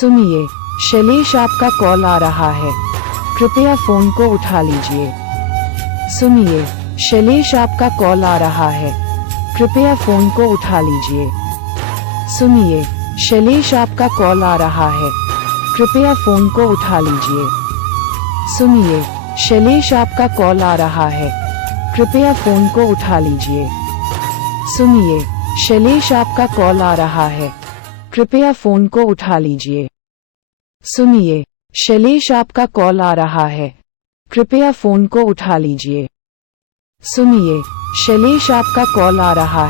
सुनिए, शैलेश आपका कॉल आ रहा है, कृपया फोन को उठा लीजिए। सुनिए, शैलेश आपका कॉल आ रहा है, कृपया फोन को उठा लीजिए। सुनिए, शैलेश आपका कॉल आ रहा है, कृपया फोन को उठा लीजिए। सुनिए, शैलेश आपका कॉल आ रहा है, कृपया फोन को उठा लीजिए। सुनिए, शैलेश आपका कॉल आ रहा है, कृपया फोन को उठा लीजिए। सुनिए, शैलेश आपका कॉल आ रहा है, कृपया फोन को उठा लीजिए। सुनिए, शैलेश आपका कॉल आ रहा है।